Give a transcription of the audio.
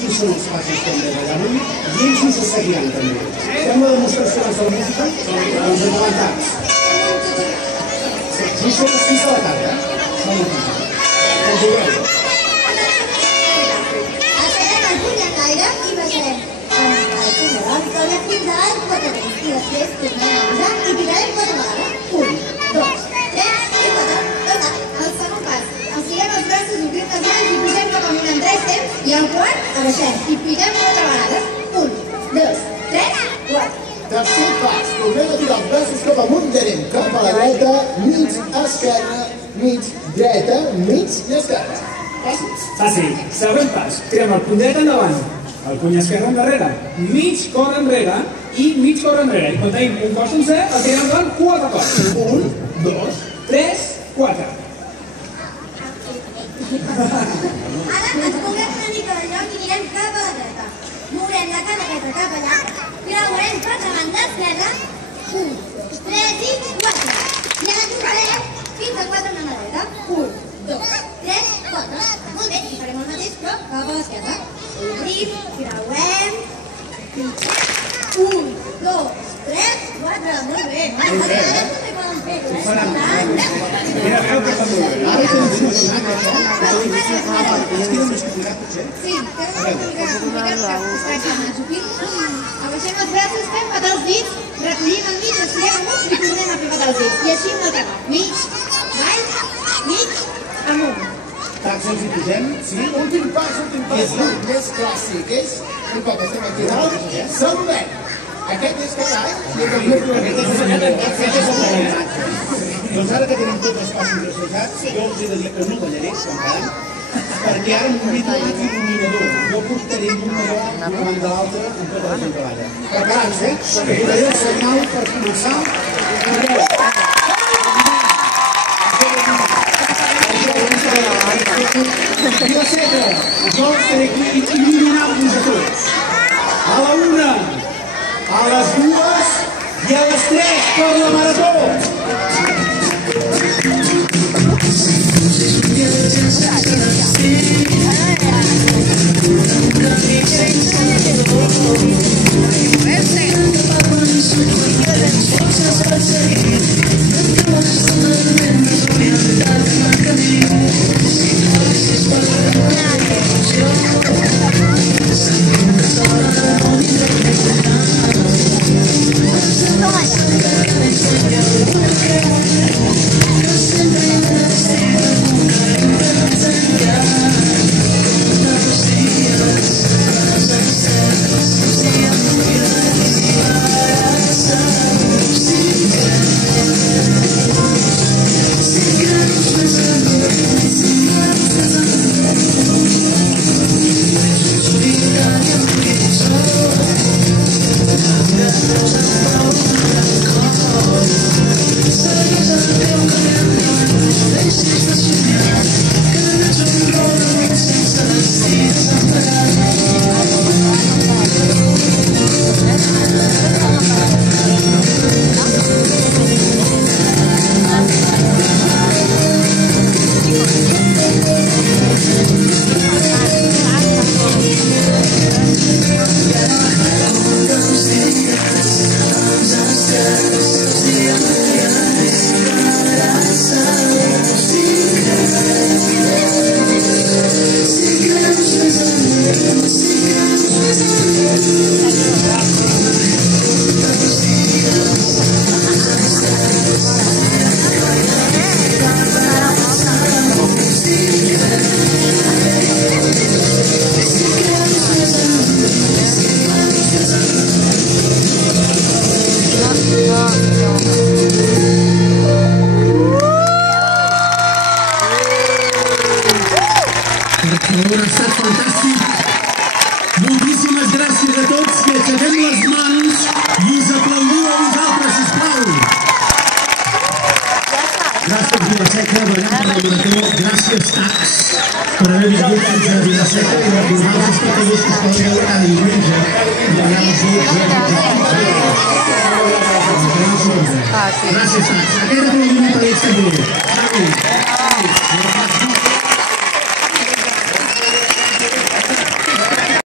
quins són els passos que hem de ballar avui i ells ens seguiran també. Fem la demostració de la música? Doncs endavant. Sí, són les 6 de la tarda. Som un punt. Com vulgueu. Esperem el puny enlaire i baixarem el puny de la victòria fins al 4 temps. I després tornarem a baixar i tirarem 4 vegades. 1, 2, 3 i 4. El segon pas. Estiguem els braços, obrim les mans i pugem cap amunt en 3 temps i al quart abaixem i pugem 4 vegades. 1, 2, 3, 4. Tercer pas, tornem a tirar els braços cap amunt i anem cap a la dreta, mig, esquerra, mig, dreta, mig i esquerra. Fàcil. Següent pas. Tirem el puny dret endavant, el puny esquerre endarrere, mig cor enrere i mig cor enrere. I quan tenim un cos sencer, el tirem endavant 4 cops. 1, 2, 3, 4. Ara ens movem una mica de lloc i anirem cap a la dreta. Mourem la cara dreta cap allà, creuarem per davant l'esquerra, 1, 3 i 4. I ara tornarem fins a 4 amb la dreta. 1, 2, 3, 4. Molt bé, i farem el mateix però cap a l'esquerra. Obrim, creuem, fitxem, 1, 2, 3, 4. Molt bé. Ara també poden fer-ho, Mira, veu que fa molt bé. Ara que ens hem donat això, ens queda més complicat potser? Sí, queda una mica complicat que es tracta de subir. Abaixem els braços, fem petar els dits, recollim el mig, estirem amunt i tornem a fer petar els dits. I així un altre cop. Mig, avall, mig, amunt. Tacs ens hi posem, sí? Últim pas, el més clàssic és, un cop estem aquí dalt, saludem. Aquest és cacat i aquest és el meu. Doncs ara que tenim tots els passos assajats, jo us he de dir que no ballaré, com cada, perquè ara m'ho invito a un il·luminador. No portaré il·luminador davant de l'altre en tota la gent que balla. Preparats, eh? Perquè donaré el senyal per començar. Vila-seca, jo estaré aquí il·luminant-vos a tots. A la 1, a les 2 i a les 3 per la marató. Ha estat fantàstic. Moltíssimes gràcies a tots, que aixequem les mans i us aplaudiu a vosaltres, sisplau. Gràcies, Vila-seca, venim per la marató. Gràcies, Tacs, per haver vingut fins a Vila-seca i recordar els espectadors que es poden veure cada diumenge i allà els Gràcies, Tacs. Aquest aplaudiment per ells també. Xavi.